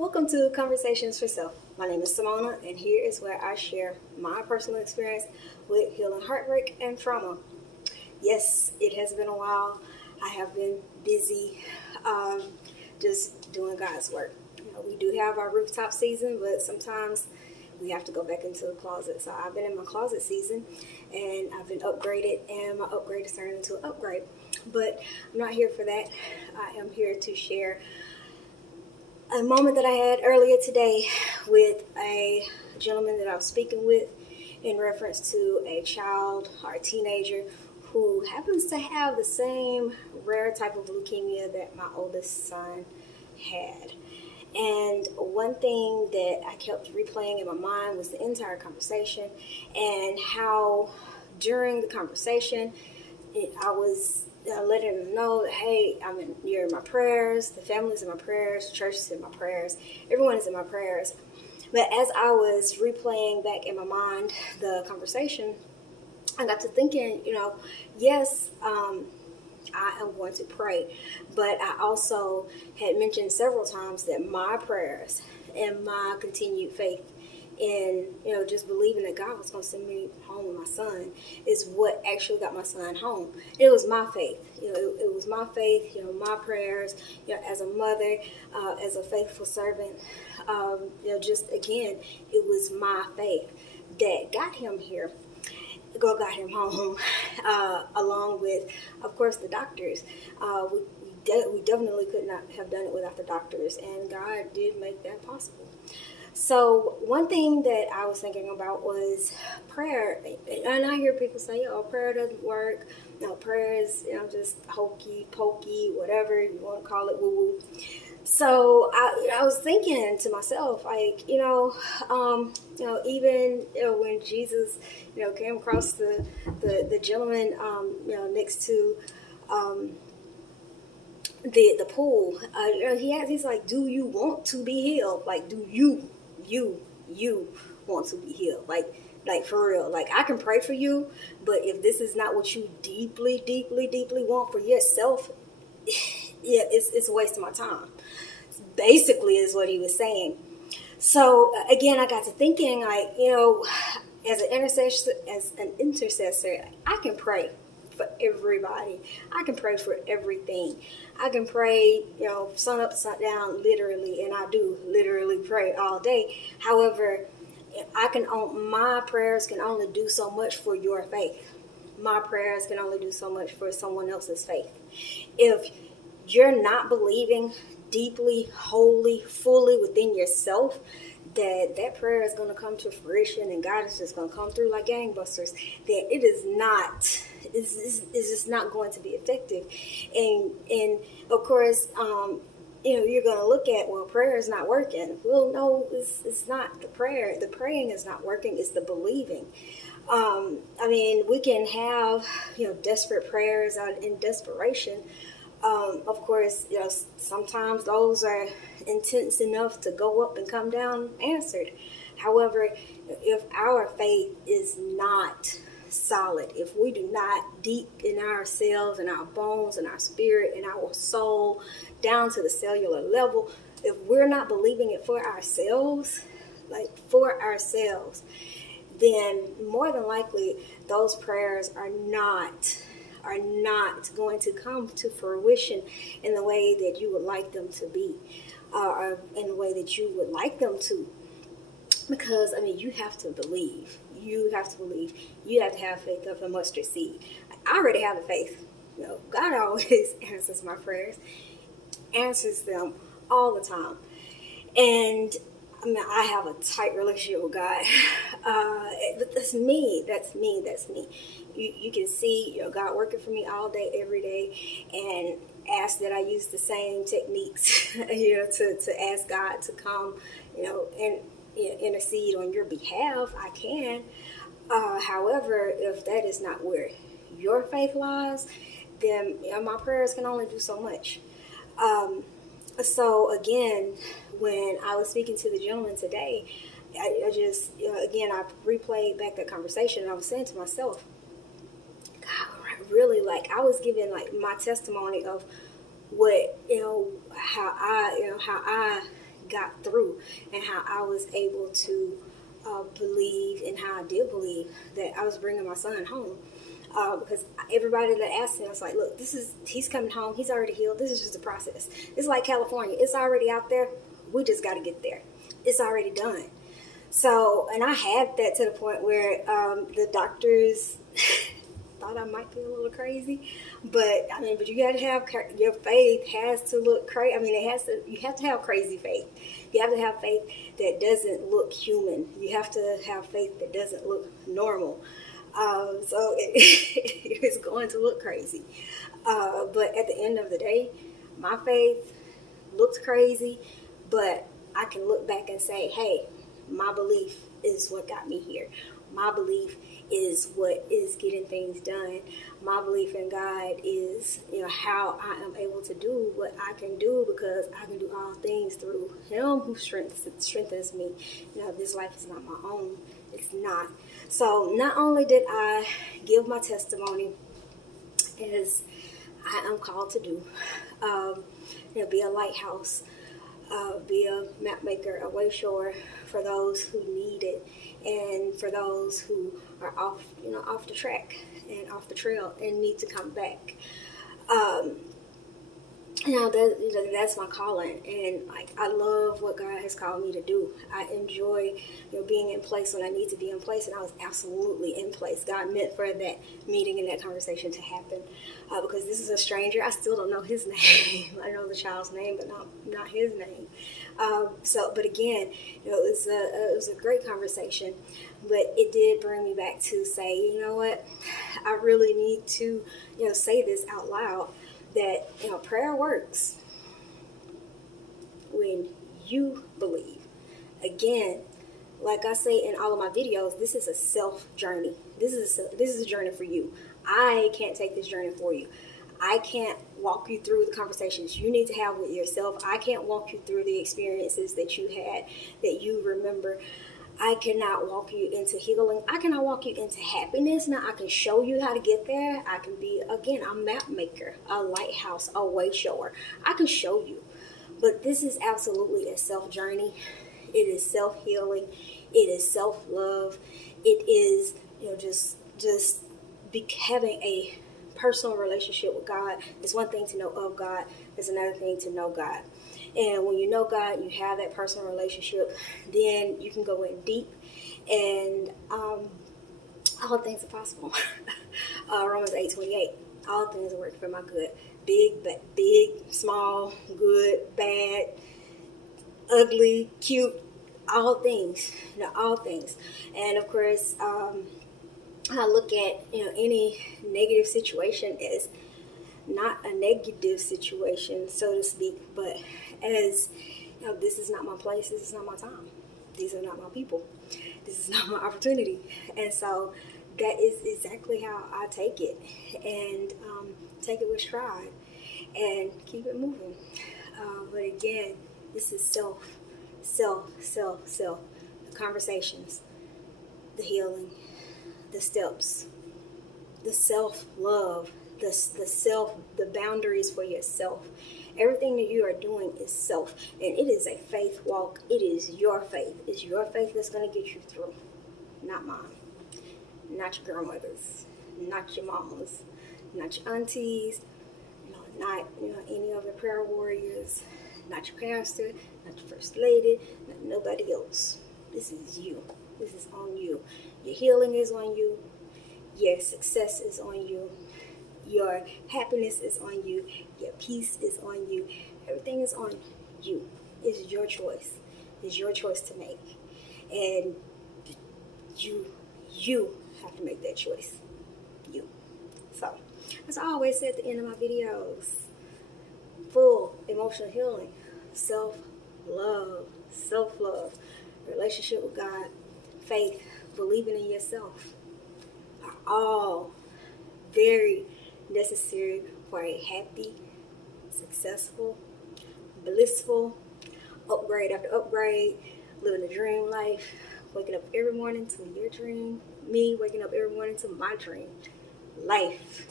Welcome to Conversations for Self. My name is Simona, and here is where I share my personal experience with healing heartbreak and trauma. Yes, it has been a while. I have been busy just doing God's work. We do have our rooftop season, but sometimes we have to go back into the closet. So I've been in my closet season, and I've been upgraded, and my upgrade is turning into an upgrade. But I'm not here for that. I am here to share a moment that I had earlier today with a gentleman that I was speaking with in reference to a child or a teenager who happens to have the same rare type of leukemia that my oldest son had. And one thing that I kept replaying in my mind was the entire conversation and how during the conversation I was letting them know that, hey, you're in my prayers, the family's in my prayers, the church is in my prayers, everyone is in my prayers. But as I was replaying back in my mind the conversation, I got to thinking, yes, I am going to pray. But I also had mentioned several times that my prayers and my continued faith in, just believing that God was going to send me home with my son is what actually got my son home. It was my faith. It was my faith, my prayers, as a mother, as a faithful servant. Just again, it was my faith that got him here. Got him home, along with, of course, the doctors. We definitely could not have done it without the doctors, and God did make that possible. So one thing that I was thinking about was prayer. And I hear people say, prayer doesn't work. No, prayer is, just hokey pokey, whatever you want to call it, woo woo. So I was thinking to myself, like, even when Jesus, came across the gentleman, next to the pool, he's like, do you want to be healed? Like, do you want to be healed? Like for real. Like, I can pray for you, but if this is not what you deeply, deeply, deeply want for yourself, yeah, it's a waste of my time. Basically, is what he was saying. So again, I got to thinking, like, as an intercessor, I can pray for everybody. I can pray for everything. I can pray, sun up, sun down, literally, and I do literally pray all day. However, my prayers can only do so much for your faith. My prayers can only do so much for someone else's faith. If you're not believing deeply, wholly, fully within yourself that prayer is going to come to fruition and God is just going to come through like gangbusters, then it is not. It's just not going to be effective. And of course, you're going to look at, well, prayer is not working. Well, no, it's not the prayer. The praying is not working. It's the believing. We can have, desperate prayers out in desperation. Of course, sometimes those are intense enough to go up and come down answered. However, if our faith is not solid, if we do not deep in ourselves and our bones and our spirit and our soul down to the cellular level, if we're not believing it for ourselves, then more than likely those prayers are not going to come to fruition in the way that you would like them to be, or in the way that you would like them to. Because, you have to believe. You have to believe. You have to have faith of a mustard seed. I already have the faith. God always answers my prayers, answers them all the time. And I have a tight relationship with God. But that's me. You can see, God working for me all day, every day, and ask that I use the same techniques, to ask God to come, and intercede on your behalf. I can. However, if that is not where your faith lies, then my prayers can only do so much. So again, when I was speaking to the gentleman today, I just, again, I replayed back that conversation, and I was saying to myself, God, really, I was giving, my testimony of what, how I got through and how I was able to believe, and how I did believe that I was bringing my son home. Because everybody that asked me, I was like, look, he's coming home. He's already healed. This is just a process. It's like California. It's already out there. We just got to get there. It's already done. So, and I had that to the point where the doctors thought I might be a little crazy, but you got to have, your faith has to look crazy. You have to have crazy faith. You have to have faith that doesn't look human. You have to have faith that doesn't look normal. So it is going to look crazy. But at the end of the day, my faith looks crazy, but I can look back and say, hey, my belief is what got me here. My belief is what is getting things done. My belief in God is, how I am able to do what I can do, because I can do all things through Him who strengthens me. This life is not my own. It's not. So not only did I give my testimony, as I am called to do, be a lighthouse, be a map maker, a way shower for those who need it, and for those who are off the track and off the trail and need to come back. That's my calling, and I love what God has called me to do. I enjoy being in place when I need to be in place, and I was absolutely in place. God meant for that meeting and that conversation to happen, because this is a stranger. I still don't know his name. I know the child's name, but not his name. But again, it was a great conversation, but it did bring me back to say, you know what, I really need to say this out loud, that prayer works when you believe. Again, like I say in all of my videos, this is a self journey. This is a journey for you. I can't take this journey for you. I can't walk you through the conversations you need to have with yourself. I can't walk you through the experiences that you had, that you remember. I cannot walk you into healing. I cannot walk you into happiness. Now, I can show you how to get there. I can be, again, a map maker, a lighthouse, a way shower. I can show you. But this is absolutely a self journey. It is self-healing. It is self-love. It is, just having a personal relationship with God. It's one thing to know of God. It's another thing to know God. And when you know God, you have that personal relationship, then you can go in deep, and all things are possible. Romans 8:28, all things are working for my good. Big, small, good, bad, ugly, cute, all things, all things. And of course, I look at, any negative situation as not a negative situation, so to speak, but as, this is not my place, this is not my time, these are not my people, this is not my opportunity. And so that is exactly how I take it, and take it with stride and keep it moving. But again, this is self, the conversations, the healing, the steps, the self-love, the boundaries for yourself. Everything that you are doing is self, and it is a faith walk. It is your faith. It's your faith that's going to get you through, not mine, not your grandmothers, not your mamas, not your aunties, not any of the prayer warriors, not your pastor, not your first lady, not nobody else. This is you. This is on you. Your healing is on you. Your success is on you. Your happiness is on you. Your peace is on you. Everything is on you. It's your choice. It's your choice to make. And you have to make that choice. You. So, as I always say at the end of my videos, full emotional healing, self-love, relationship with God, faith, believing in yourself are all very necessary for a happy, successful, blissful, upgrade after upgrade, living a dream life, waking up every morning to your dream, me waking up every morning to my dream life.